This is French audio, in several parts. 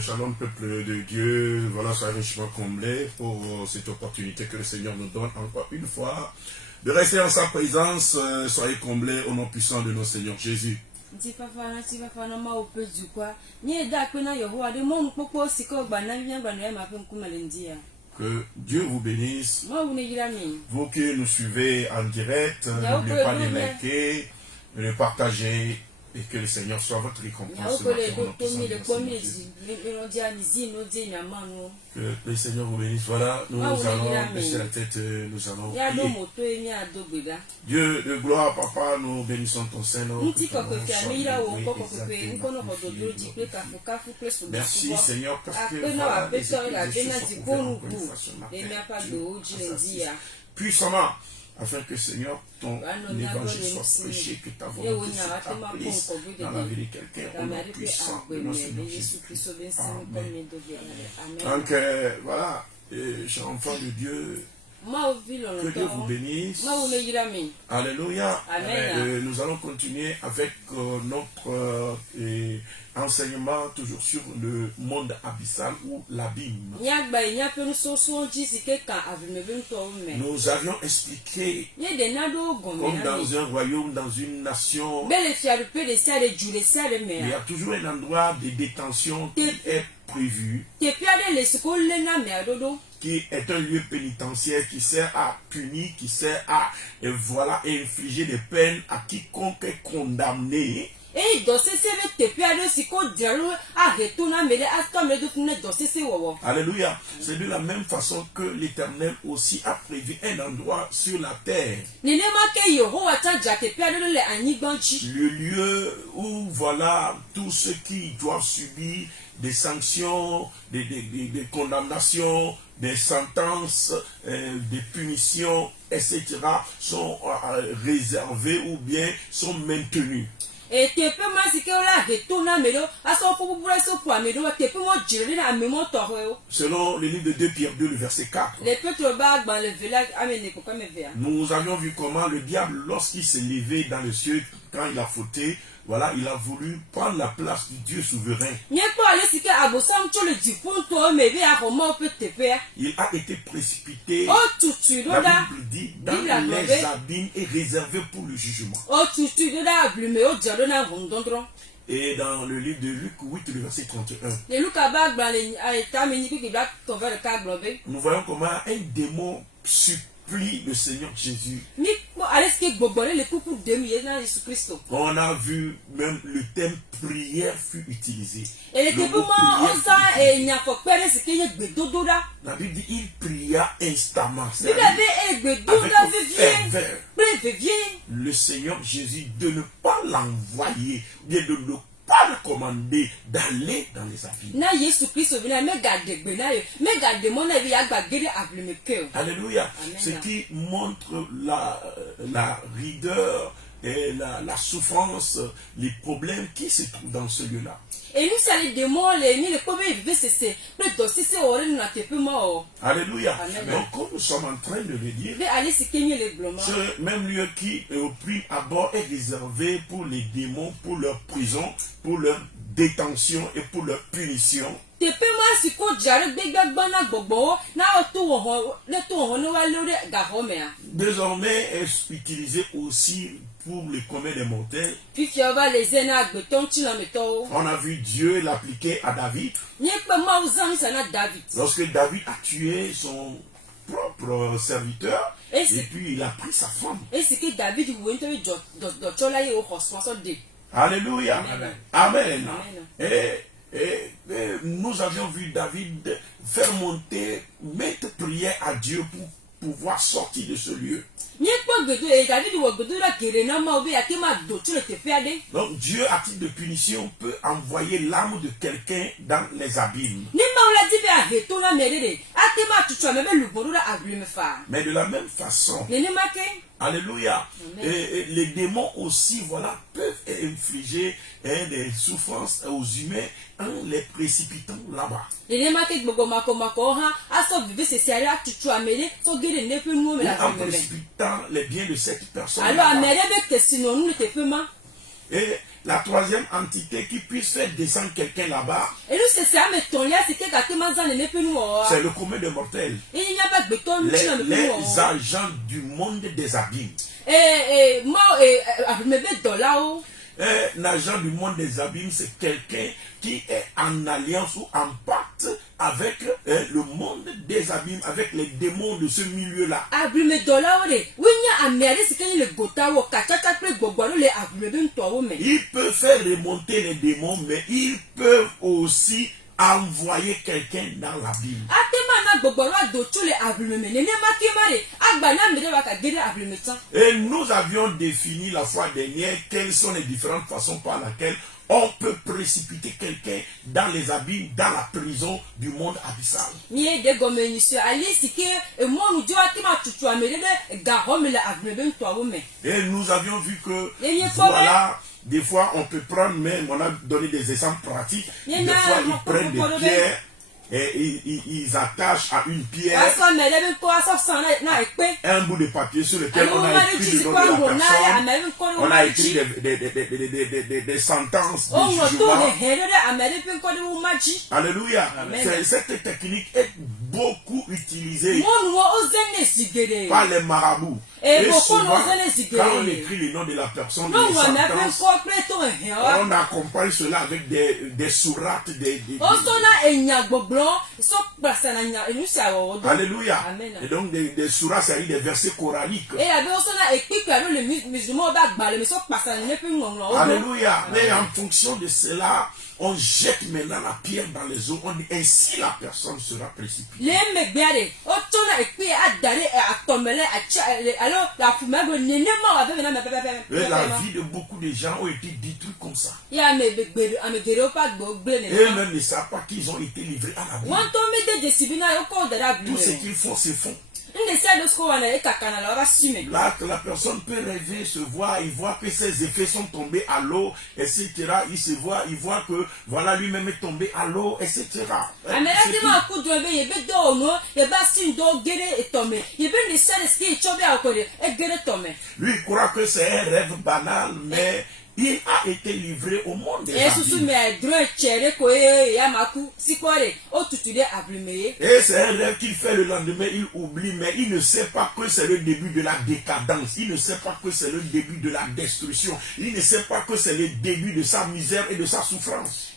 Shalom peuple de Dieu, voilà, soyez richement comblés pour cette opportunité que le Seigneur nous donne encore une fois de rester en sa présence. Soyez comblés au nom puissant de notre Seigneur Jésus. Que Dieu vous bénisse. Vous qui nous suivez en direct, n'oubliez pas de liker, de le partager. Et que le Seigneur soit votre récompense. Que le Seigneur vous bénisse. Voilà, nous allons baisser la tête, nous allons prier. Dieu de gloire, Papa, nous bénissons ton Seigneur. Merci Seigneur, parce que voilà, puissamment, afin que Seigneur, ton évangile soit prêché, que ta volonté s'accomplisse dans la vie de quelqu'un, au nom puissant de notre Seigneur Jésus-Christ. Amen. Donc voilà, chers enfants de Dieu, que Dieu vous bénisse. Alléluia. Nous allons continuer avec notre enseignement toujours sur le monde abyssal ou l'abîme. Nous avions expliqué comme dans un royaume, dans une nation, il y a toujours un endroit de détention qui est prévu, qui est un lieu pénitentiaire qui sert à punir, qui sert à infliger des peines à quiconque est condamné. Alléluia. C'est de la même façon que l'Éternel aussi a prévu un endroit sur la terre. Le lieu où voilà tous ceux qui doivent subir des sanctions, des condamnations, des sentences, des punitions, etc. sont réservés ou bien sont maintenus. Selon le livre de 2 Pierre 2, le verset 4. Nous avions vu comment le diable, lorsqu'il s'est levé dans le ciel, quand il a fauté, voilà, il a voulu prendre la place du Dieu souverain. Il a été précipité, la Bible dit, dans les abîmes et réservé pour le jugement. Et dans le livre de Luc 8, le verset 31, nous voyons comment un démon supplie le Seigneur Jésus. On a vu même le thème prière fut utilisé. La Bible dit il pria instamment. Le Seigneur Jésus de ne pas l'envoyer, bien de ne pas le commander d'aller dans les abîmes. Alléluia. Ce qui montre la rigueur et la souffrance, les problèmes qui se trouvent dans ce lieu-là. Alléluia. Donc, comme nous sommes en train de le dire, ce même lieu qui est au prix à bord est réservé pour les démons, pour leur prison, pour leur détention et pour leur punition. Désormais est utilisé aussi pour les communs des mortels. On a vu Dieu l'appliquer à David. Lorsque David a tué son propre serviteur, et puis il a pris sa femme. Alléluia. Amen. Et nous avions vu David faire monter maintes prières à Dieu pour pouvoir sortir de ce lieu. Donc Dieu, à titre de punition, peut envoyer l'âme de quelqu'un dans les abîmes. Mais de la même façon, alléluia, et les démons aussi, voilà, peuvent infliger des souffrances aux humains en les précipitant là-bas. En précipitant les biens de cette personne. Et la troisième entité qui puisse faire descendre quelqu'un là-bas, c'est le commun des mortels. Les agents du monde des abîmes. Un agent du monde des abîmes, c'est quelqu'un qui est en alliance ou en pacte avec le monde des abîmes, avec les démons de ce milieu-là. Il peut faire remonter les démons, mais il peut aussi envoyer quelqu'un dans l'abîme. Et nous avions défini la fois dernière quelles sont les différentes façons par lesquelles on peut précipiter quelqu'un dans les abîmes, dans la prison du monde abyssal. Et nous avions vu que, voilà, des fois on peut prendre, mais on a donné des exemples pratiques. Des fois ils prennent des pierres et ils attachent à une pierre un bout de papier sur lequel on a écrit le nom de la personne, on a écrit des sentences, des jugements. Alléluia. Cette technique est beaucoup utilisée par les marabouts. Et souvent, quand on écrit le nom de la personne, on accompagne cela avec des sourates, Alléluia. Et donc des sourates, c'est des versets coraniques. Alléluia. Mais en fonction de cela, on jette maintenant la pierre dans les eaux. On dit ainsi la personne sera précipitée. Et la vie de beaucoup de gens ont été détruits comme ça. Et eux-mêmes ne savent pas qu'ils ont été livrés à la vie. Tout ce qu'ils font, c'est fond. Là, que la personne peut rêver, se voir, il voit que ses effets sont tombés à l'eau, etc. Il voit que voilà, lui-même est tombé à l'eau, etc. Lui, il croit que c'est un rêve banal, mais il a été livré au monde des abîmes. Et c'est un rêve qu'il fait le lendemain, il oublie, mais il ne sait pas que c'est le début de la décadence. Il ne sait pas que c'est le début de la destruction. Il ne sait pas que c'est le début de sa misère et de sa souffrance.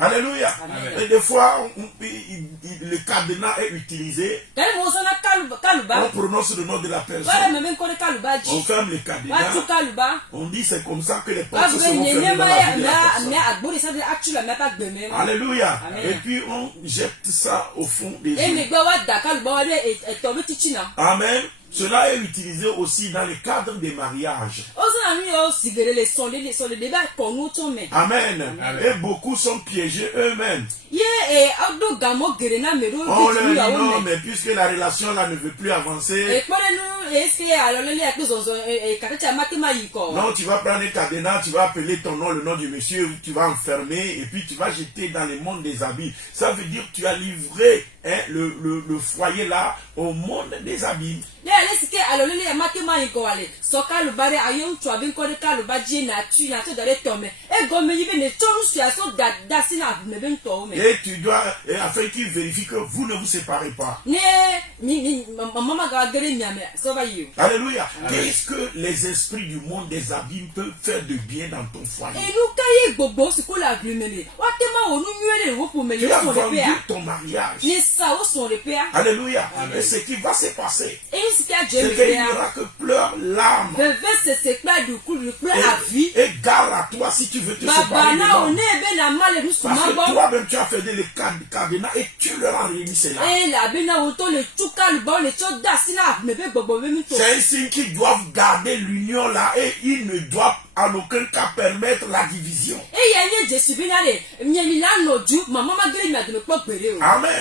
Alléluia. Et des fois, le cadenas est utilisé. On prononce le nom de la personne. On ferme le cadenas. On dit c'est comme ça que les portes se sont fermées dans la vie de la personne. Alléluia. Et puis on jette ça au fond des eaux. Amen. Cela est utilisé aussi dans le cadre des mariages. Amen. Et beaucoup sont piégés eux-mêmes. On leur dit non, mais puisque la relation là ne veut plus avancer, non, tu vas prendre un cadenas, tu vas appeler ton nom, le nom du monsieur, tu vas enfermer et puis tu vas jeter dans le monde des abîmes. Ça veut dire que tu as livré le foyer là au monde des abîmes. Et tu dois, afin qu'ils vérifient que vous ne vous séparez pas. Alléluia. Qu'est-ce que les esprits du monde des abîmes peuvent faire de bien dans ton foyer? Tu as vendu ton mariage. Alléluia. Et ce qui va se passer, c'est qu'il n'y aura que pleurs, larmes et gare à toi si tu veux te séparer de l'homme. Parce que toi-même tu as fait le cadenas et tu leur as remis cela. C'est un signe qu'ils doivent garder l'union là et ils ne doivent en aucun cas permettre la division. Amen.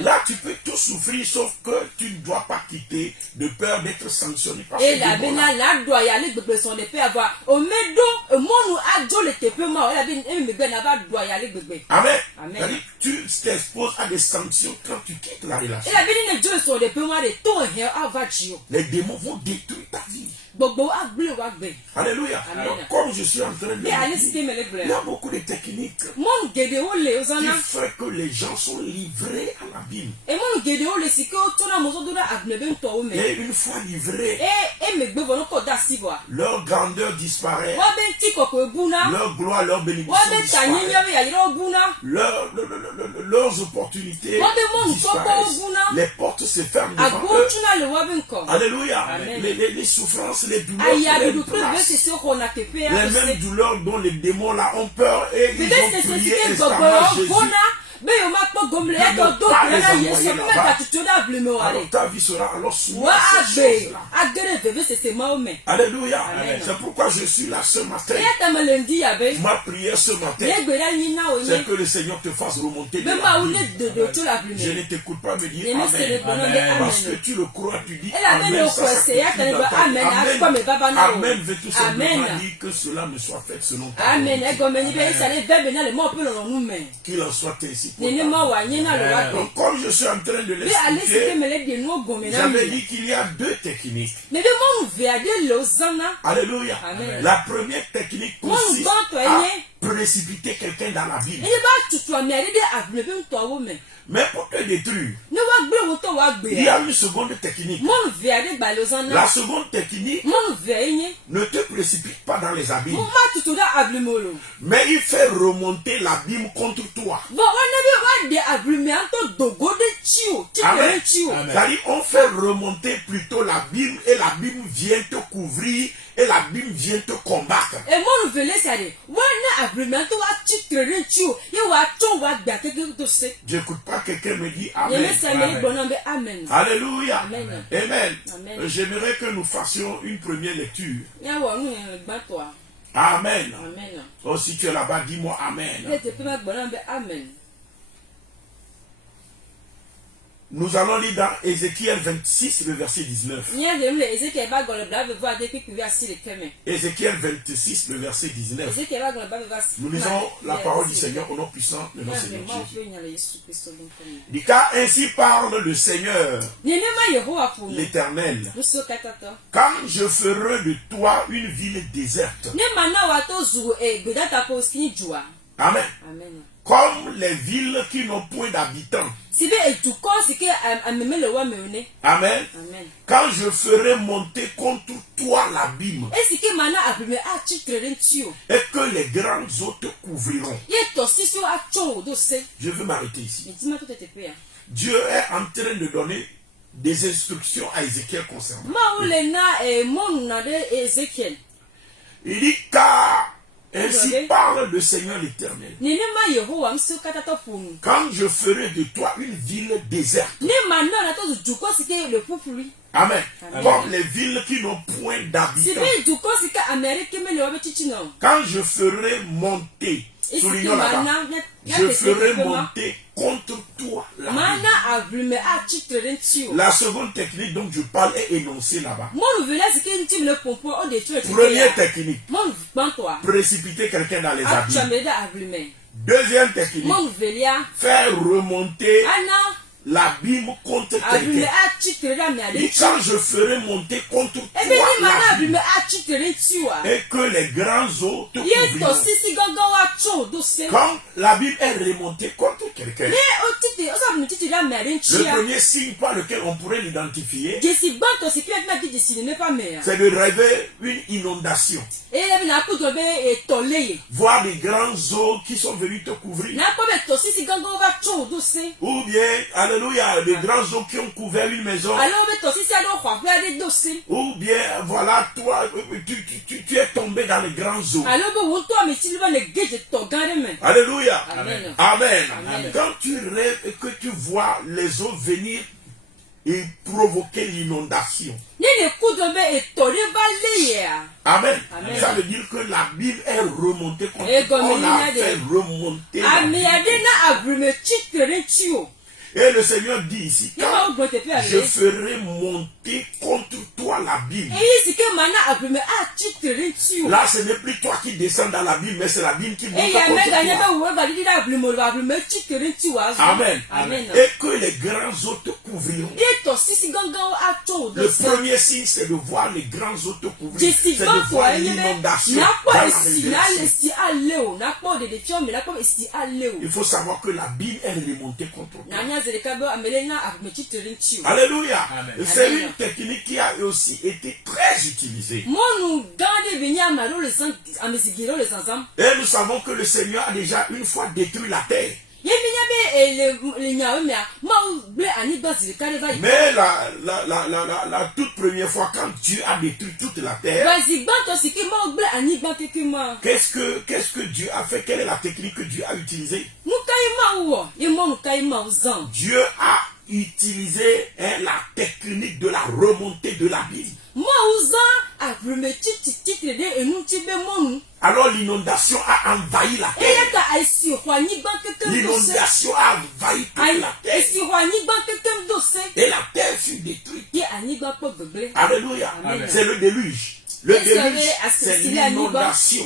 Là tu peux tout souffrir sauf que tu ne dois pas quitter de peur d'être sanctionné par ça. et la bena la doit y aller bébé son épée avoir au medo mon a jo le tepe ma la ben me ben na ba doit y aller bébé. Amen. Amen. Tu t'exposes à des sanctions quand tu quittes la relation. Et la ben ne jo son épée ma de ton here avachio. Les démons vont détruire ta vie. Alléluia. Donc, comme je suis en train de dire, il y a beaucoup de techniques qui font que les gens sont livrés à l'abîme. Et une fois livrés, leur grandeur disparaît, leur gloire, leur bénédiction disparaît, leurs opportunités disparaissent, les portes se ferment devant eux. Alléluia. Les souffrances, les douleurs, les mêmes douleurs dont les démons là ont peur et ils ont prié instamment Jésus. Alors ta vie sera alors soumise à ces choses-là. Alléluia. C'est pourquoi je suis là ce matin. Ma prière ce matin, c'est que le Seigneur te fasse remonter de l'abîme. Je ne t'écoute pas me dire Amen. Parce que tu le crois, tu dis Amen. Amen veut tout simplement dire que cela me soit fait selon ta volonté. Qu'il en soit ainsi. Donc, comme je suis en train de l'expliquer, j'avais dit qu'il y a deux techniques. Alléluia. La première technique consiste à précipiter quelqu'un dans la Bible. Mais pour te détruire, il y a une seconde technique. La seconde technique ne te précipite pas dans les abîmes, mais il fait remonter l'abîme contre toi. Amen. C'est-à-dire, on fait remonter plutôt l'abîme et l'abîme vient te couvrir et l'abîme vient te combattre. J'écoute pas quelqu'un me dit Amen. Amen. Alléluia. Amen. Amen. Amen. J'aimerais que nous fassions une première lecture. Amen. Amen. Oh, si tu es là-bas, dis-moi Amen. Amen. Nous allons lire dans Ézéchiel 26, le verset 19. Ézéchiel 26, le verset 19. Nous lisons la parole du Seigneur au nom puissant de notre Seigneur Jésus. Il dit, car ainsi parle le Seigneur, l'Éternel, quand je ferai de toi une ville déserte. Amen. Amen. Comme les villes qui n'ont point d'habitants. Amen. Amen. Quand je ferai monter contre toi l'abîme. Et que les grandes eaux te couvriront. Je veux m'arrêter ici. Dieu est en train de donner des instructions à Ézéchiel concernant. Il dit car ainsi parle le Seigneur l'Éternel. Quand je ferai de toi une ville déserte. Amen. Comme les villes qui n'ont point d'habitants. Quand je ferai monter, soulignons là-bas, je ferai monter contre toi la seconde technique dont je parle est énoncée là-bas. Première technique, précipiter quelqu'un dans les abîmes. Deuxième technique, faire remonter l'abîme contre quelqu'un. Et quand je ferai monter contre toi l'abîme, et que les grands eaux te couvriront. Quand l'abîme est remonté contre quelqu'un, le premier signe par lequel on pourrait l'identifier, c'est de rêver une inondation. Voir des grands eaux qui sont venus te couvrir. Ou bien, alléluia, des grands eaux qui ont couvert une maison. Ou bien, voilà, toi, tu es tombé dans les grands eaux. Alléluia. Amen. Amen. Amen. Quand tu rêves et que tu vois les eaux venir et provoquer l'inondation. Amen. Amen. Ça veut dire que l'abîme est remontée contre toi. On a fait remonter l'abîme. Et le Seigneur dit ici, quand je ferai monter contre toi l'abîme. Là, ce n'est plus toi qui descends dans l'abîme, mais c'est l'abîme qui monte contre toi. Amen. Amen. Et que les grands eaux te couvriront. Le premier signe, c'est de voir les grands eaux te couvrir. C'est de voir l'inondation. Il faut savoir que l'abîme est remontée contre toi. Alléluia. C'est une technique qui a aussi été très utilisée. Et nous savons que le Seigneur a déjà une fois détruit la terre. Mais la toute première fois, quand Dieu a détruit toute la terre, qu'est-ce que Dieu a fait? Quelle est la technique que Dieu a utilisée? Dieu a utilisé la technique de la remontée de l'abîme. Alors l'inondation a envahi la terre. L'inondation a envahi toute la terre. Et la terre fut détruite. Alléluia. C'est le déluge. Le déluge, c'est l'inondation.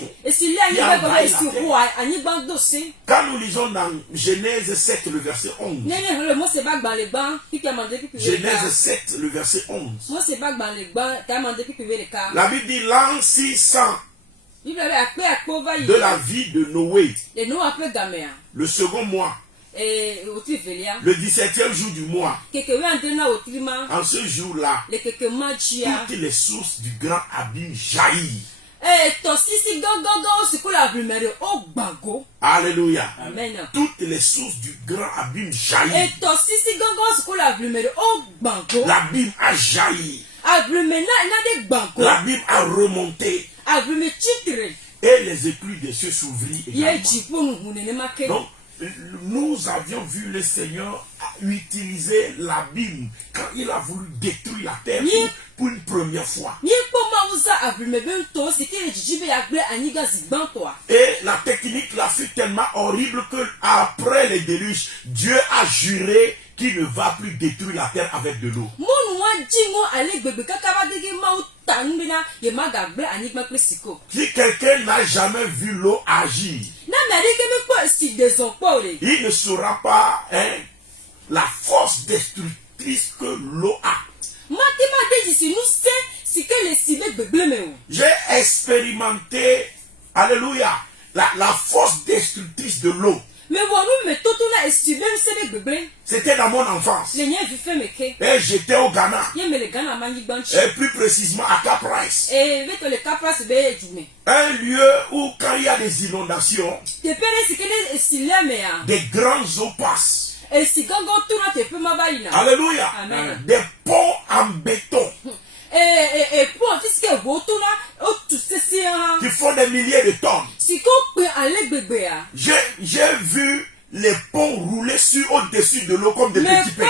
Quand nous lisons dans Genèse 7, le verset 11. Genèse 7, le verset 11. La Bible dit l'an 600 de la vie de Noé. Le second mois. Le 17e jour du mois. En ce jour-là, toutes les sources du grand abîme jaillissent. Alléluia. Amen. Toutes les sources du grand abîme jaillissent. L'abîme a jailli. L'abîme a remonté. Et les écluses des cieux s'ouvrirent également. Donc, nous avions vu le Seigneur utiliser l'abîme quand il a voulu détruire la terre pour une première fois. Et la technique là fut tellement horrible que après les déluges, Dieu a juré qu'il ne va plus détruire la terre avec de l'eau. Si quelqu'un n'a jamais vu l'eau agir, il ne saura pas la force destructrice que l'eau a. J'ai expérimenté, alléluia, la force destructrice de l'eau. C'était dans mon enfance. Et j'étais au Ghana. Et plus précisément à Cap-Rice. Un lieu où quand il y a des inondations, des grandes eaux passent. Alléluia. Amen. Des ponts en béton. Qui font des milliers de tonnes. J'ai vu les ponts rouler au-dessus de l'eau comme des petits pains.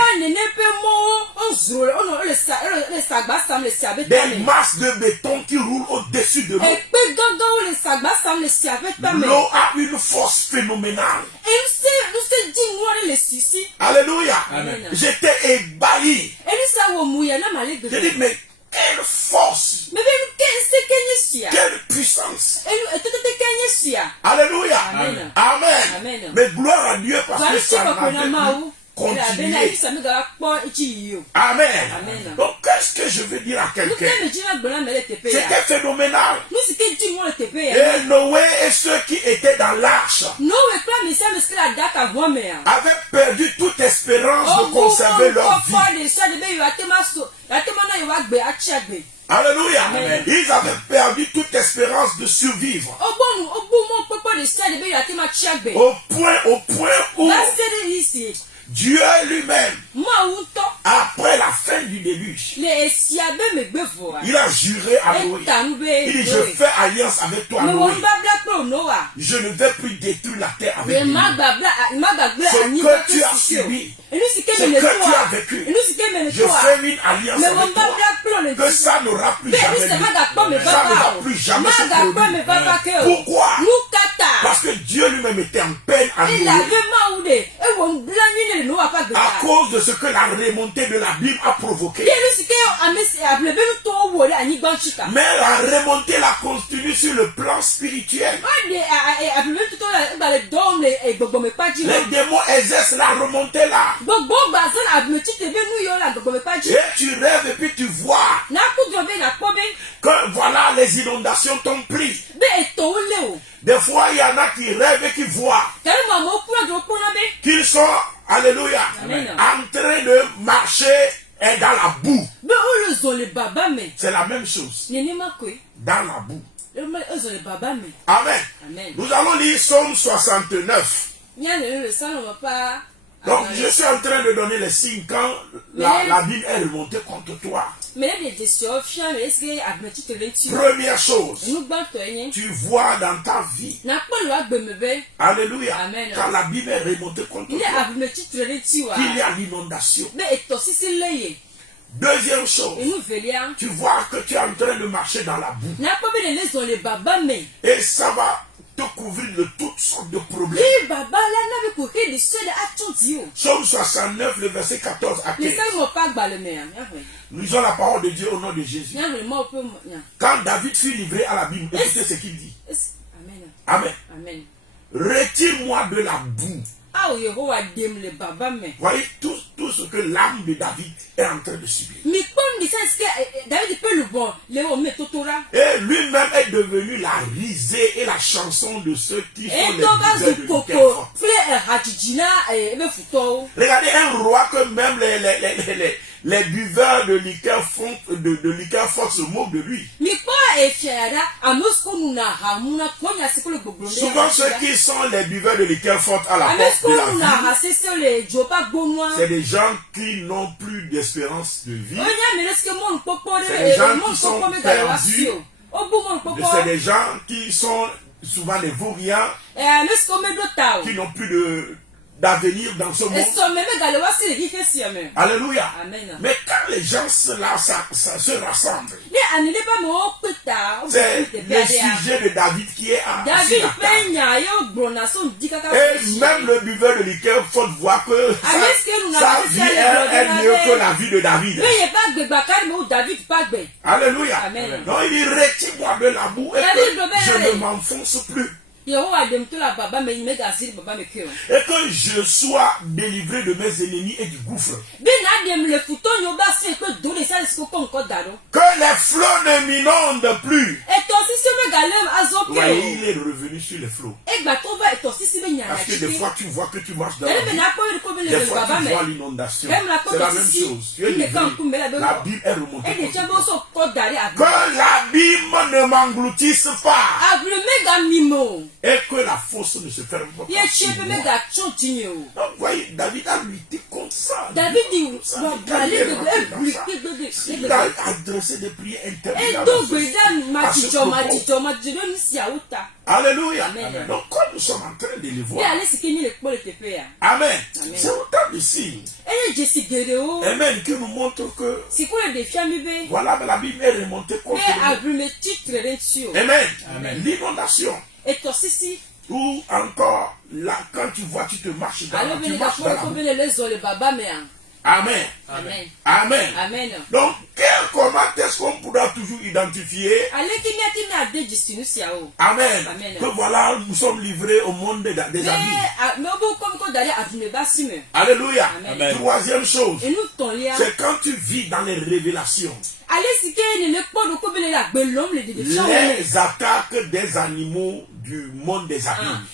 Des masses de béton qui roulent au-dessus de l'eau. L'eau a une force phénoménale. Alléluia. J'étais ébahi. J'ai dit, mais quelle force, quelle puissance. Alléluia. Amen. Amen. Mais gloire à Dieu parce que ça n'avait plus continué. Amen. Donc qu'est-ce que je veux dire à quelqu'un? C'était phénoménal. Et Noé et ceux qui étaient dans l'arche avaient perdu toute espérance de conserver leur vie. Alléluia. Amen. Ils avaient perdu toute espérance de survivre. Au point où Dieu lui-même, après la fin du déluge, il a juré à Noé. Il dit, je fais alliance avec toi, Noé. Je ne vais plus détruire la terre avec toi. Ce que tu as subi, ce que tu as vécu, je fais une alliance avec toi. Que ça n'aura plus jamais lieu. Ça ne va plus jamais se produire. Pourquoi? Parce que Dieu lui-même était en peine à nous. À cause de ce que la remontée de l'abîme a provoqué. Mais la remontée la continue sur le plan spirituel. Les démons exercent la remontée là. Et tu rêves et puis tu vois que voilà les inondations t'ont pris. Des fois il y en a qui rêvent et qui voient qu'ils sont, alléluia, en train de marcher dans la boue. C'est la même chose. Dans la boue. Amen. Nous allons lire Psaume 69. Donc je suis en train de donner les signes quand la Bible est remontée contre toi. Première chose, tu vois dans ta vie, alléluia, quand la Bible est remontée contre toi, qu'il y a l'inondation. Deuxième chose, tu vois que tu es en train de marcher dans la boue. Et ça va te couvrir de toutes sortes de problèmes. Psaume 69, le verset 14 à 15. Nous lisons la parole de Dieu au nom de Jésus. Quand David fut livré à l'abîme, écoutez ce qu'il dit. Amen. Retire-moi de la boue. Voyez tout ce que l'âme de David est en train de subir. Et lui-même est devenu la risée et la chanson de ceux qui sont les buveurs de liqueur forte. Regardez un roi que même les buveurs de liqueur forte se moquent de lui. Souvent ceux qui sont les buveurs de liqueur forte à la porte de la vie, c'est des gens qui n'ont plus d'espérance de vie. C'est des gens qui sont perdus. C'est des gens qui sont souvent des vauriens, qui n'ont plus d'avenir dans ce monde. Alléluia. Mais quand les gens se rassemblent, c'est le sujet de David qui est à la table. Et même le buveur de liqueur faut voir que sa vie est mieux que la vie de David. Alléluia. Donc il dit, retire-moi de la boue et que je ne m'enfonce plus. Et que je sois délivré de mes ennemis et du gouffre. Que les flots ne m'inondent plus. Voyez, il est revenu sur les flots. Parce que des fois tu vois que tu marches dans la vie. Des fois tu vois l'inondation. C'est la même chose. Tu es livré. L'abîme est remonté. Que l'abîme ne m'engloutisse pas. Et que la fosse ne se ferme pas. Donc, voyez, David a lutté contre ça. Il a adressé des prières interminables. Alléluia. Donc, quand nous sommes en train de les voir, amen. C'est autant de signes. Amen, qui nous montre que voilà, la Bible est remontée contre nous. Amen. L'inondation. Ou encore, là, quand tu vois, tu te marches dans la boue. Amen. Donc, comment est-ce qu'on pourra toujours identifier? Amen. Que voilà, nous sommes livrés au monde des abîmes. Alléluia. Troisième chose, c'est quand tu vis dans les révélations. Les attaques des animaux du monde des abîmes.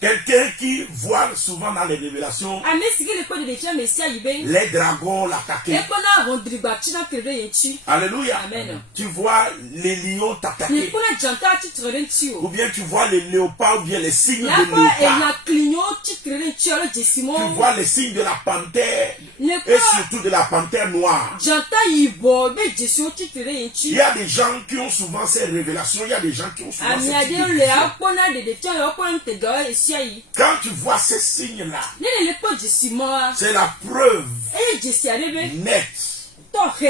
Quelqu'un qui voit souvent dans les révélations les dragons l'attaquer. Alléluia. Tu vois les lions t'attaquer. Ou bien tu vois les léopards ou bien les signes de léopard. Tu vois les signes de la panthère et surtout de la panthère noire. Il y a des gens qui ont souvent ces révélations. Il y a des gens qui ont souvent ces révélations. Quand tu vois ces signes-là, c'est la preuve nette que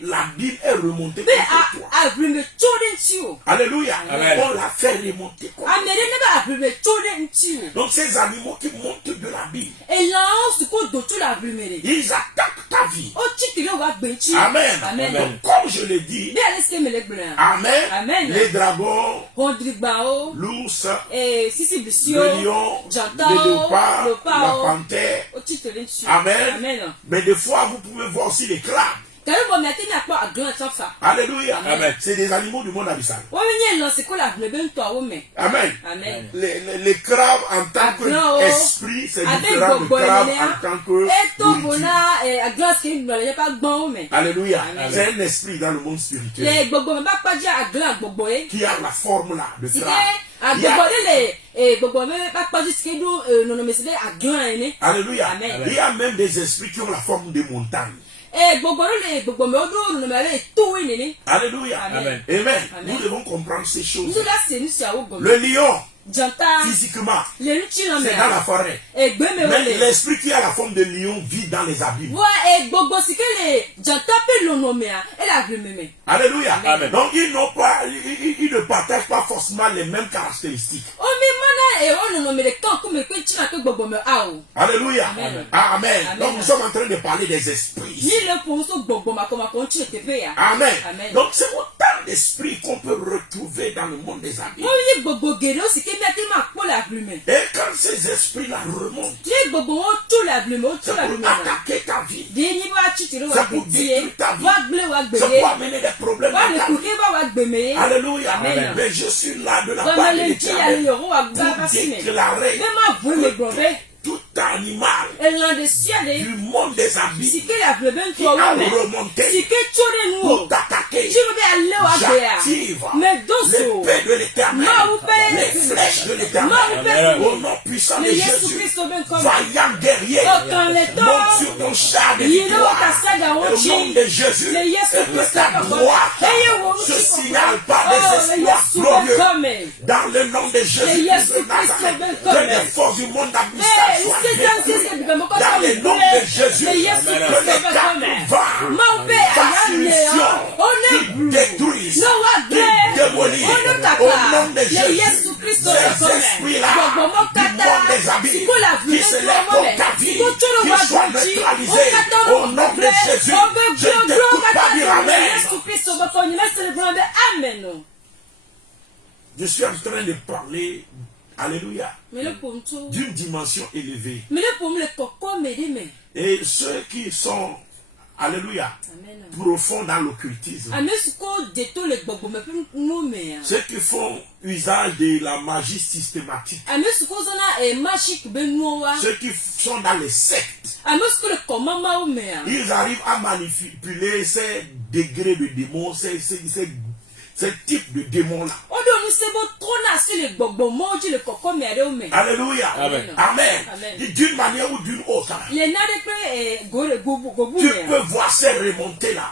l'abîme est remonté contre toi. Alléluia. Amen. On l'a fait remonter contre toi. Donc ces animaux qui montent de l'abîme, ils attaquent ta vie. Amen. Amen. Donc comme je l'ai dit, amen, les dragons, l'ours, le lion, le léopard, la panthère, amen. Mais des fois vous pouvez voir aussi les crabes. Alléluia. Amen. C'est des animaux du monde abyssal. Amen. Amen. Les crabes en tant qu'esprit, c'est différent de crabes en tant que nourriture. Alléluia. C'est un esprit dans le monde spirituel qui a la forme là de crabe. Alléluia. Il y a même des esprits qui ont la forme de montagnes. Alléluia. Amen. Amen. Nous devons comprendre ces choses. Le lion, physiquement, c'est dans la forêt. Mais l'esprit qui a la forme de lion vit dans les abîmes. Alléluia. Amen. Donc ils ne partagent pas forcément les mêmes caractéristiques. Alléluia. Amen. Donc nous sommes en train de parler des esprits. Amen. Donc c'est autant d'esprits qu'on peut retrouver dans le monde des abîmes. Et quand ces esprits-là remontent, c'est pour attaquer ta vie. C'est pour détruire ta vie. C'est pour amener des problèmes dans ta vie. Alléluia. Amen. Mais je suis là de la part de l'Éternel pour déclarer que tout animal du monde des abîmes qui a remonté pour t'attaquer, j'active l'épée de l'Éternel, les flèches de l'Éternel, au nom puissant de Jésus, vaillant guerrier, monte sur ton char de victoire, au nom de Jésus, et que ta gloire se signale par des exploits glorieux, dans le nom de Jésus de Nazareth, que les forces du monde abyssal soient détruites, dans le nom de Jésus, que les captivants fassent illusion, qui détruisent, qui démolissent, au nom de Jésus, ces esprits-là du monde des abîmes, qui se lèvent contre ta vie, qui soient neutralisés, au nom de Jésus, je ne t'écoute pas dire Amen. Je suis en train de parler, alléluia, d'une dimension élevée. Et ceux qui sont, alléluia, profonds dans l'occultisme, ceux qui font usage de la magie systématique, ceux qui sont dans les sectes, ils arrivent à manipuler ces degrés de démons, ce type de démon-là. Alléluia. Amen. Amen. D'une manière ou d'une autre, tu peux voir ces remontées-là.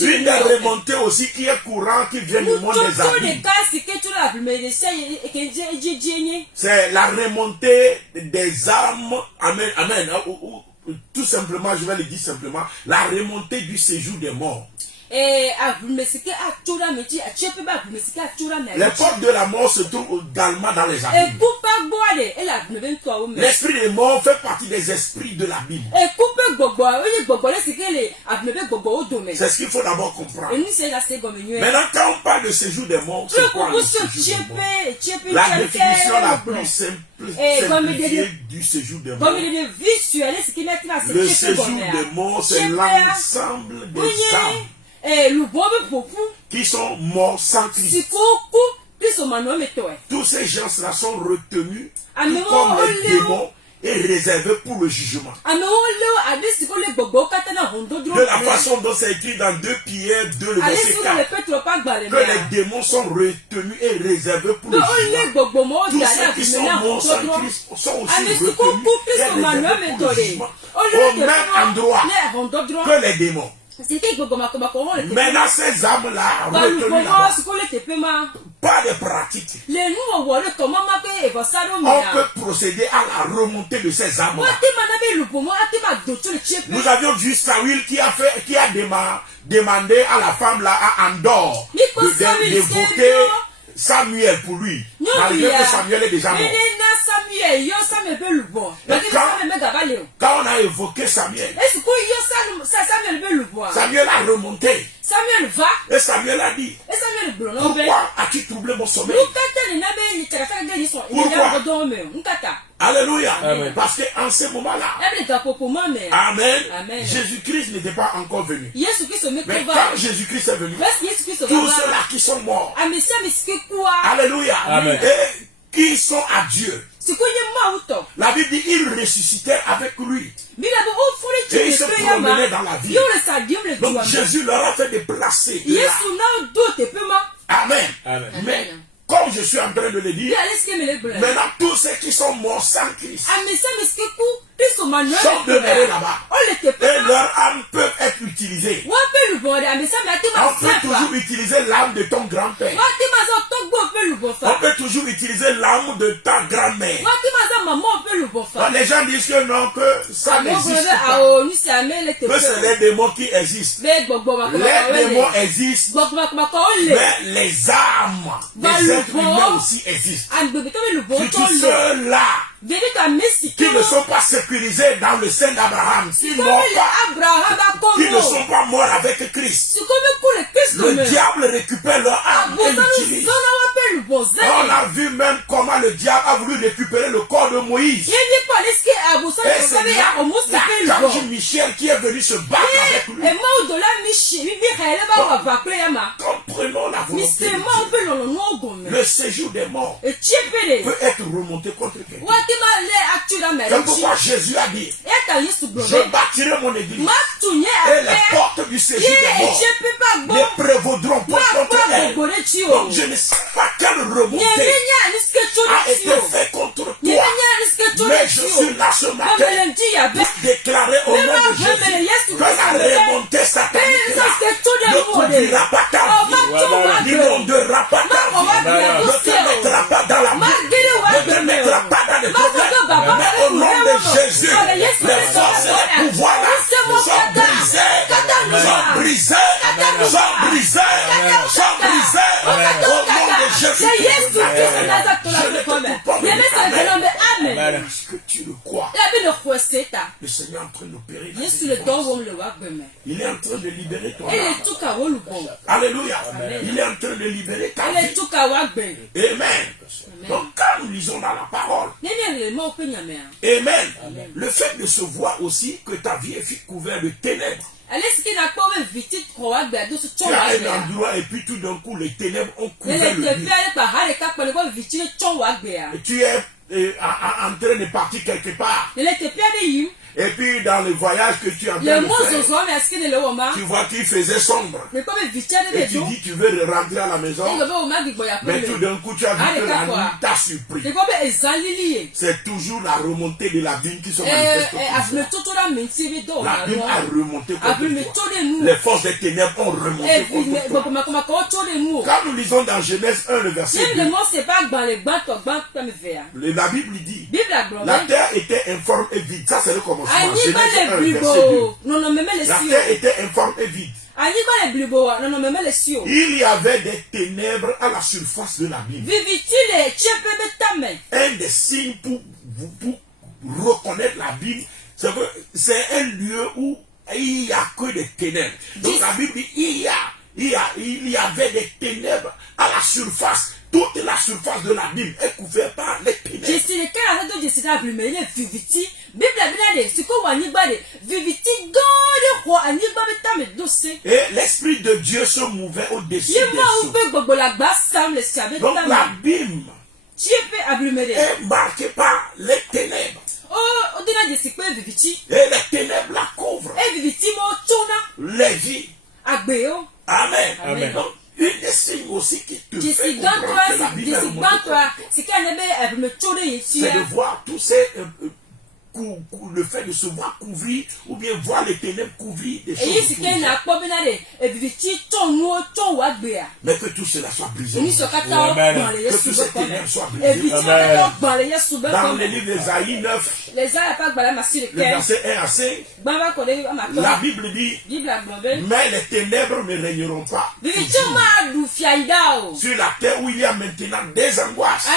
Une des remontées aussi qui est courante, qui vient du monde des abîmes. C'est la remontée des âmes. Amen. Amen. Tout simplement, je vais le dire simplement, la remontée du séjour des morts. Les portes de la mort se trouvent également dans les abîmes. L'esprit des morts fait partie des esprits de l'abîme. C'est ce qu'il faut d'abord comprendre. Maintenant, quand on parle de séjour des morts, c'est quoi le séjour des morts? La définition la plus simplifiée du séjour des morts. Le séjour des morts, c'est l'ensemble des âmes qui sont morts sans Christ. Tous ces gens-là sont retenus comme les démons et réservés pour le jugement. De la façon dont c'est écrit dans 2 Pierre 2, le verset 4, que les démons sont retenus et réservés pour le jugement. Tous ceux qui sont morts sans Christ sont aussi retenus et réservés pour le jugement. Au même endroit que les démons. Maintenant, ces âmes-là, retenues là-bas, pas de pratique. On peut procéder à la remontée de ces âmes-là. Nous avions vu Saül qui a demandé à la femme là, à Andor, d'évoquer Samuel pour lui. Malgré que Samuel est déjà mort. Quand on a évoqué Samuel, Samuel a remonté. Et Samuel a dit, pourquoi as-tu troublé mon sommeil? Pourquoi? Alléluia. Amen. Parce qu'en ce moment-là, Amen, Jésus-Christ n'était pas encore venu. Mais quand Jésus-Christ est venu, tous ceux-là qui sont morts, Alléluia, Amen. Et qui sont à Dieu, la Bible dit ils ressuscitèrent avec lui. Et ils se promenaient dans la vie. Donc Jésus leur a fait déplacer. Amen. Amen. Mais comme je suis en train de le dire, maintenant tous ceux qui sont morts sans Christ sont demeurés là-bas. Et leurs âmes peuvent être utilisées. On peut toujours utiliser l'âme de ton grand-père. On peut toujours utiliser l'âme de ta grand-mère. Les gens disent que non, que ça n'existe pas. Que c'est les démons qui existent. Les démons existent. Mais les âmes des êtres humains aussi existent. C'est tous ceux-là qui ne sont pas sécurisés dans le sein d'Abraham, qui ne sont pas morts avec Christ. Le diable récupère leur âme et l'utilise. On a vu même comment le diable a voulu récupérer le corps de Moïse. Et c'est l'archange Michel qui est venu se battre avec lui. Comprenons la volonté de Dieu. Le séjour des morts peut être remonté contre quelqu'un. C'est pourquoi Jésus a dit, je bâtirai mon église et les portes du séjour des morts ne prévaudront pas contre elle. Donc je ne sais pas quelle remontée a été faite contre toi, mais je suis là ce matin pour déclarer au nom de Jésus que la remontée satanique ne conduira pas ta vie, n'inondera pas ta vie, ne te mettra pas dans la vie, ne te mettra pas dans les problèmes, mais au nom de Jésus, les forces et les pouvoirs sont brisés, sont brisés, sont brisés, sont brisés, au nom de Jésus. Est-ce que tu le crois? Le Seigneur est en train d'opérer. Il est en train de libérer ton âme. Alléluia. Il est en train de libérer ta vie. Amen. Donc quand nous lisons dans la parole, Amen, le fait de se voir aussi que ta vie est couverte de ténèbres. Tu as un endroit et puis tout d'un coup les ténèbres ont couvert le lieu. Et tu es en train de partir quelque part. Et puis dans le voyage que tu as fait, tu vois qu'il faisait sombre. Et tu dis tu veux rentrer à la maison. Mais tout d'un coup tu as vu que la nuit t'a surpris. C'est toujours la remontée de l'abîme qui se manifeste. L'abîme a remonté contre toi. Les forces des ténèbres ont remonté contre toi. Quand nous lisons dans Genèse 1 le verset 2, la Bible dit la terre était informe et vide. Ça c'est le commencement. Genèse 1 verset 2. La terre était informe et vide. Il y avait des ténèbres à la surface de l'abîme. Un des signes pour reconnaître l'abîme, c'est que c'est un lieu où il n'y a que des ténèbres. Donc la Bible dit il y avait des ténèbres à la surface. Toute la surface de l'abîme est couverte par les ténèbres. Et l'Esprit de Dieu se mouvait au-dessus des eaux. Donc l'abîme est marqué par les ténèbres. Et les ténèbres la couvrent. Les vies. Amen. Amen. Donc, une des signes aussi qui te fait comprendre que la Bible est remontée, c'est de voir tous ces le fait de se voir couvrir, ou bien voir les ténèbres couvrir des choses. Mais que tout cela soit brisé. Que toutes ces ténèbres soient brisées. Dans le livre d'Ésaïe 9, le verset 1 à 5, la Bible dit, mais les ténèbres ne régneront pas sur la terre où il y a maintenant des angoisses.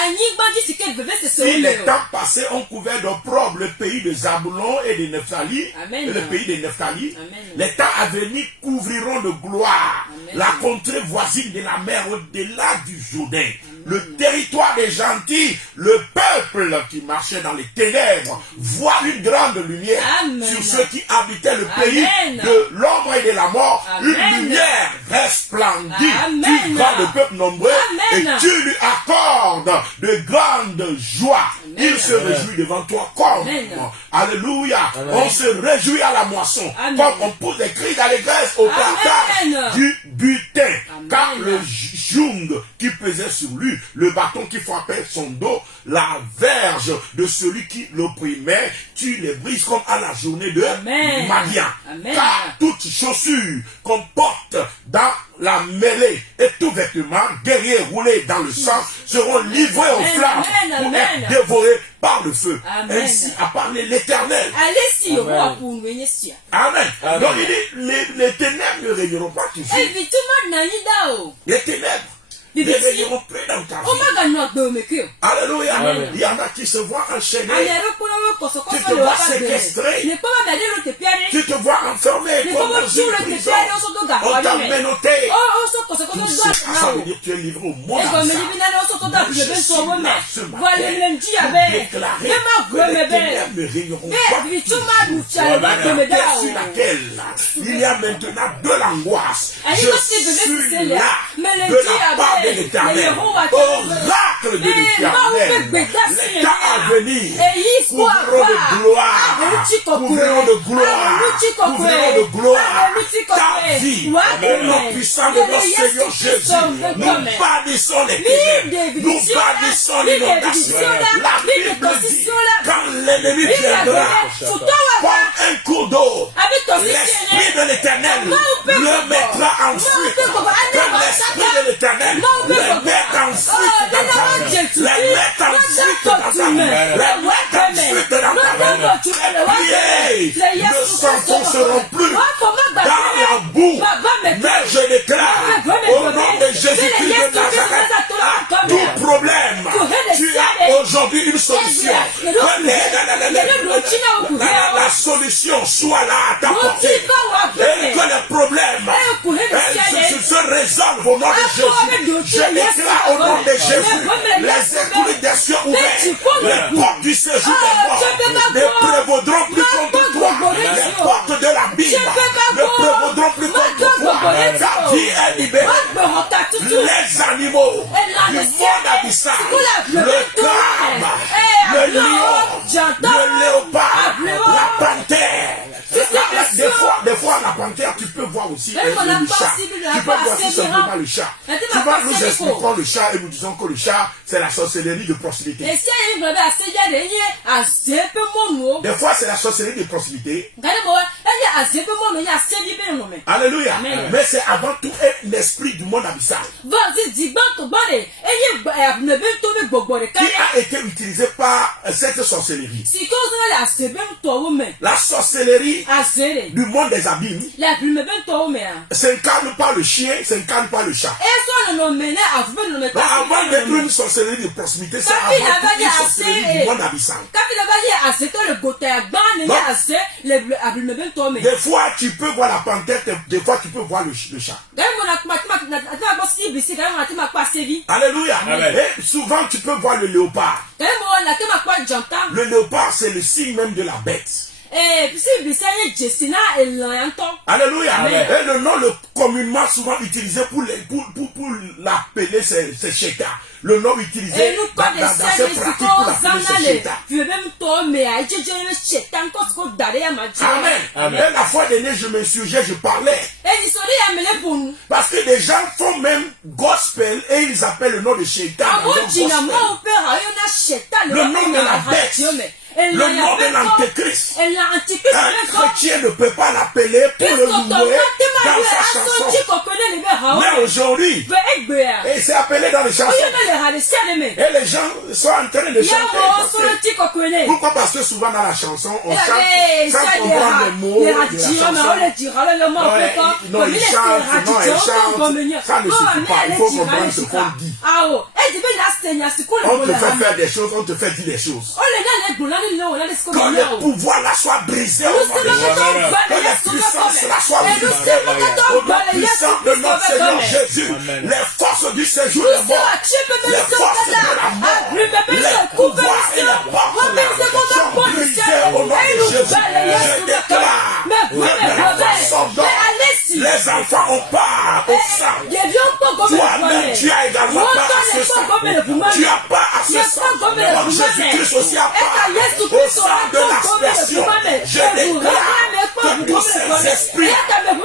Si les temps passés ont couvert d'opprobre le pays de Zabulon et de Nephtali, le pays de Nephtali, les temps à venir couvriront de gloire la contrée voisine de la mer au-delà du Jourdain. Le territoire des gentils, le peuple qui marchait dans les ténèbres, voit une grande lumière. Sur ceux qui habitaient le pays de l'ombre et de la mort. Une lumière resplendit. Tu vois le peuple nombreux et tu lui accordes de grandes joies. Il se réjouit devant toi comme. Alléluia. On se réjouit à la moisson. Comme on pousse des cris d'allégresse au partage du butin. Car le joug qui pesait sur lui, le bâton qui frappait son dos, la verge de celui qui l'opprimait, tu les brises comme à la journée de Madian. Car toute chaussure qu'on porte dans la mêlée et tout vêtement guerrier roulé dans le sang seront livrés aux flammes pour être dévorés par le feu. Ainsi a parlé l'Éternel. Amen. Donc il dit, les ténèbres ne régneront pas toujours. Les ténèbres ne régneront plus dans ta vie. Alléluia. Il y en a qui se voient enchaînés. Tu te vois séquestré. Tu te vois enfermé comme dans une prison. On t'a menotté. Tout ça, ça veut dire que tu es livré au monde. Je suis là ce matin pour déclarer que les ténèbres ne régneront pas toujours. La terre sur laquelle il y a maintenant de l'angoisse. Je suis là de la part de l'Éternel, oracle de l'Éternel, l'état à venir, couvriront de gloire, couvriront de gloire, couvriront de gloire ta vie, au nom puissant de notre Seigneur Jésus. Nous bannissons les ténèbres, nous bannissons l'inondation. La Bible dit, quand l'ennemi viendra, comme un cours d'eau, l'Esprit de l'Éternel le mettra en fuite. Quand l'Esprit de l'Éternel les mettre en fuite dans ta vie, les mettre en fuite dans ta vie, les mettre en fuite dans ta vie. Les pieds ne s'enfonceront plus dans la boue. Mais je déclare au nom de Jésus-Christ de Nazareth, à tout problème, tu as aujourd'hui une solution. La solution soit là à ta portée. Et que les problèmes se résolvent au nom de Jésus. Je déclare au nom de Jésus les écluses des cieux ouverts, les portes du séjour des morts ne prévaudront plus contre toi. Les portes de la Bible ne prévaudront plus contre toi. Ta vie est libérée. Les animaux du monde abyssal, le crabe, le lion, le léopard, la panthère. Des fois, la panthère, tu peux voir aussi le chat. Tu peux voir aussi simplement le chat. Tu vois, nous expliquons le chat et nous disons que le chat, c'est la sorcellerie de proximité. Des fois, c'est la sorcellerie de proximité. Alléluia. Mais c'est avant tout un esprit du monde abyssal qui a été utilisé par cette sorcellerie. La sorcellerie du monde des abîmes s'incarne pas le chien, s'incarne pas le chat. Avant d'être une sorcellerie de proximité, c'est avant tout une sorcellerie du monde abyssal. Des fois tu peux voir la panthère, des fois tu peux voir le chat. Alléluia. Et souvent tu peux voir le léopard. Le léopard, c'est le signe même de la bête. Alléluia. Et le nom communément souvent utilisé pour l'appeler, c'est Sheta. Le nom utilisé dans ces pratiques pour l'appeler, c'est Sheta. Amen. Et la fois dernière, je m'insurgeais, je parlais. Parce que des gens font même gospel et ils appellent le nom de Sheta. Le nom de la bête. Le nom de l'antéchrist. Un chrétien ne peut pas l'appeler pour le louer dans sa chanson. Mais aujourd'hui, et c'est appelé dans les chansons. Et les gens sont en train de chanter. Pourquoi? Parce que souvent dans la chanson, on chante sans comprendre les mots de la chanson. Non, ils chantent, ça ne suffit pas. Il faut comprendre ce qu'on dit. On te fait faire des choses, on te fait dire des choses. Quand le pouvoir là soit brisé au nom de Jésus, que la puissance là soit brisée au nom puissant de notre Seigneur Jésus, les forces du séjour est mort, les forces de la mort, les pouvoirs et les portes sont brisés au nom de Jésus. Je déclare que les sont donc, les enfants ont part au sang. Toi-même, tu as également part à ce sang. Tu as part à ce sang. Comme Jésus-Christ aussi a part au sang de l'aspersion. Je déclare que tous ces esprits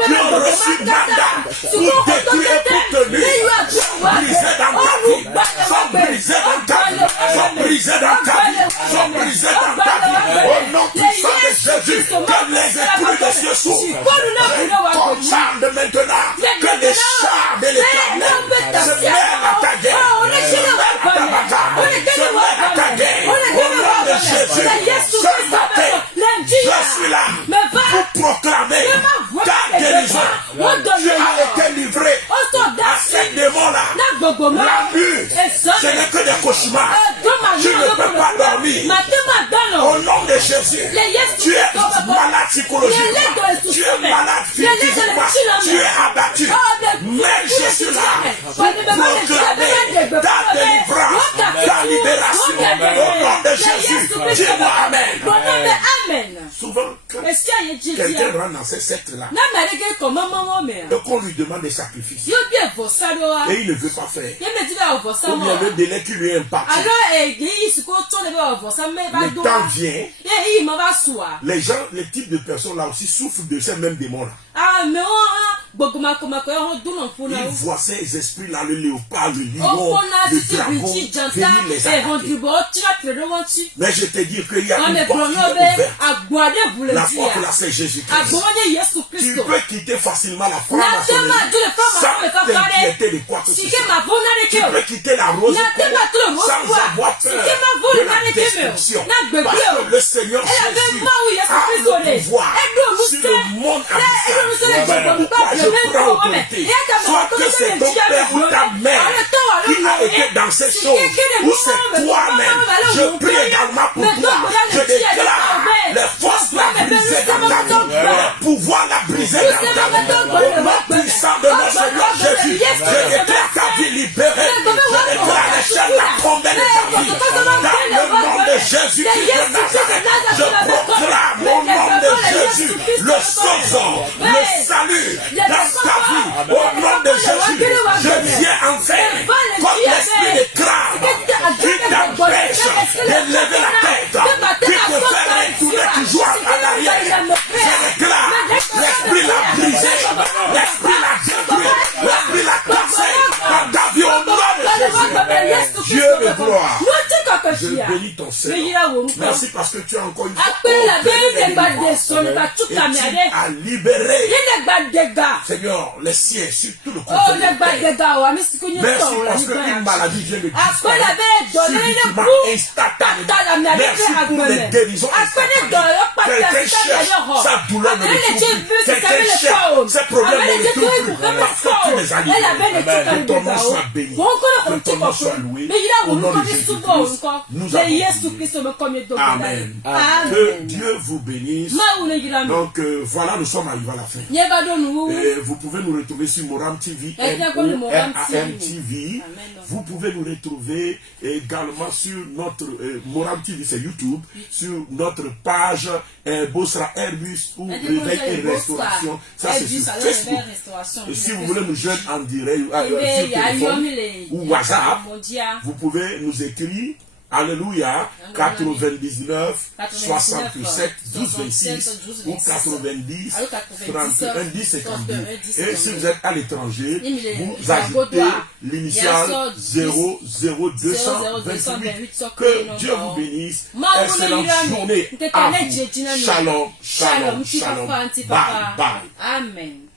qui ont reçu mandat pour détruire et pour tenir sont brisés dans ta vie, sont brisés dans ta vie, sont brisés dans ta vie, sont brisés dans ta vie. Au nom puissant de Jésus, que les esprits de cieux s'ouvrent. Je commande maintenant que les chars de l'Éternel se mêlent à ta guerre, se mêlent à ta bataille, se mêlent à ta guerre. Au nom de Jésus, ce matin, je suis là pour proclamer ta guérison. Tu as été livré à ces démons-là. La nuit, ce n'est que des cauchemars. Tu ne peux pas dormir. Au nom de Jésus, tu es malade psychologiquement, tu es malade physiquement, tu es abattu. Mais je suis là pour proclamer ta délivrance, ta libération. Au nom de Jésus, dis-moi Amen. Souvent, quand quelqu'un rentre dans ces sectes-là, et qu'on lui demande des sacrifices, et il ne veut pas faire, ou bien le délai qui lui est imparti, le temps vient, les gens, les types de personnes là aussi souffrent de ces mêmes démons-là. Ils voient ces esprits-là, le léopard, le lion, le dragon, venir les attaquer. Mais je te dis qu'il y a une porte ouverte. La porte là, c'est Jésus-Christ. Tu peux quitter facilement la franc-maçonnerie sans t'inquiéter de quoi que ce soit. Tu peux quitter la rose sans avoir peur de la destruction. Parce que le Seigneur Jésus a le pouvoir sur le monde habitant. Pourquoi je prends autorité? Soit que c'est ton père ou ta mère qui a été dans ces choses, ou c'est toi-même. Je prie également pour toi. Je déclare les forces la briser dans ta vie, les pouvoirs la briser dans ta vie. Au nom puissant de notre Seigneur Jésus, je déclare ta vie libérée. Je déclare les chaînes la tomber de ta vie. Dans le nom de Jésus Christ de Nazareth, je proclame au nom de Jésus le sauveur, le salut dans ta vie. Au nom de Jésus, je viens enfin comme l'esprit de crabe qui t'empêche de lever la tête, qui te fait retourner toujours en arrière. Je déclare l'esprit l'a brisé, l'esprit l'a détruit, l'esprit l'a cassé dans ta vie au nom de Jésus. Dieu de gloire, je bénis ton Seigneur. Merci parce que tu as encore une fois et tu as libéré, Seigneur, les siens sur tout le continent. Merci parce qu'une maladie vient de disparaître subitement, instantanément. Merci pour les guérisons instantanées. Quelqu'un cherche sa douleur ne le trouve plus. Quelqu'un cherche ses problèmes ne le trouve plus. Parce que tu les as libérés. Que ton nom soit béni. Que ton nom soit loué. Au nom de Jésus-Christ, nous avons prié. Amen. Que Dieu vous bénisse. Donc voilà, nous sommes arrivés à la fin. Vous pouvez nous retrouver sur Moram TV, M-O-R-A-M TV. Vous pouvez nous retrouver également sur notre Moram TV, c'est YouTube, sur notre page Bosra Airbus ou Réveil et Restauration. Ça, c'est sur Facebook. Et si vous voulez nous joindre en direct sur téléphone ou WhatsApp, vous pouvez nous écrire Alléluia. 99, 67, 12, 26 ou 90, 31, 10, 52. Et si vous êtes à l'étranger, vous ajoutez l'initiale 00228. Que Dieu vous bénisse. Excellente journée à vous. Shalom, shalom, shalom. Bye, bye. Amen.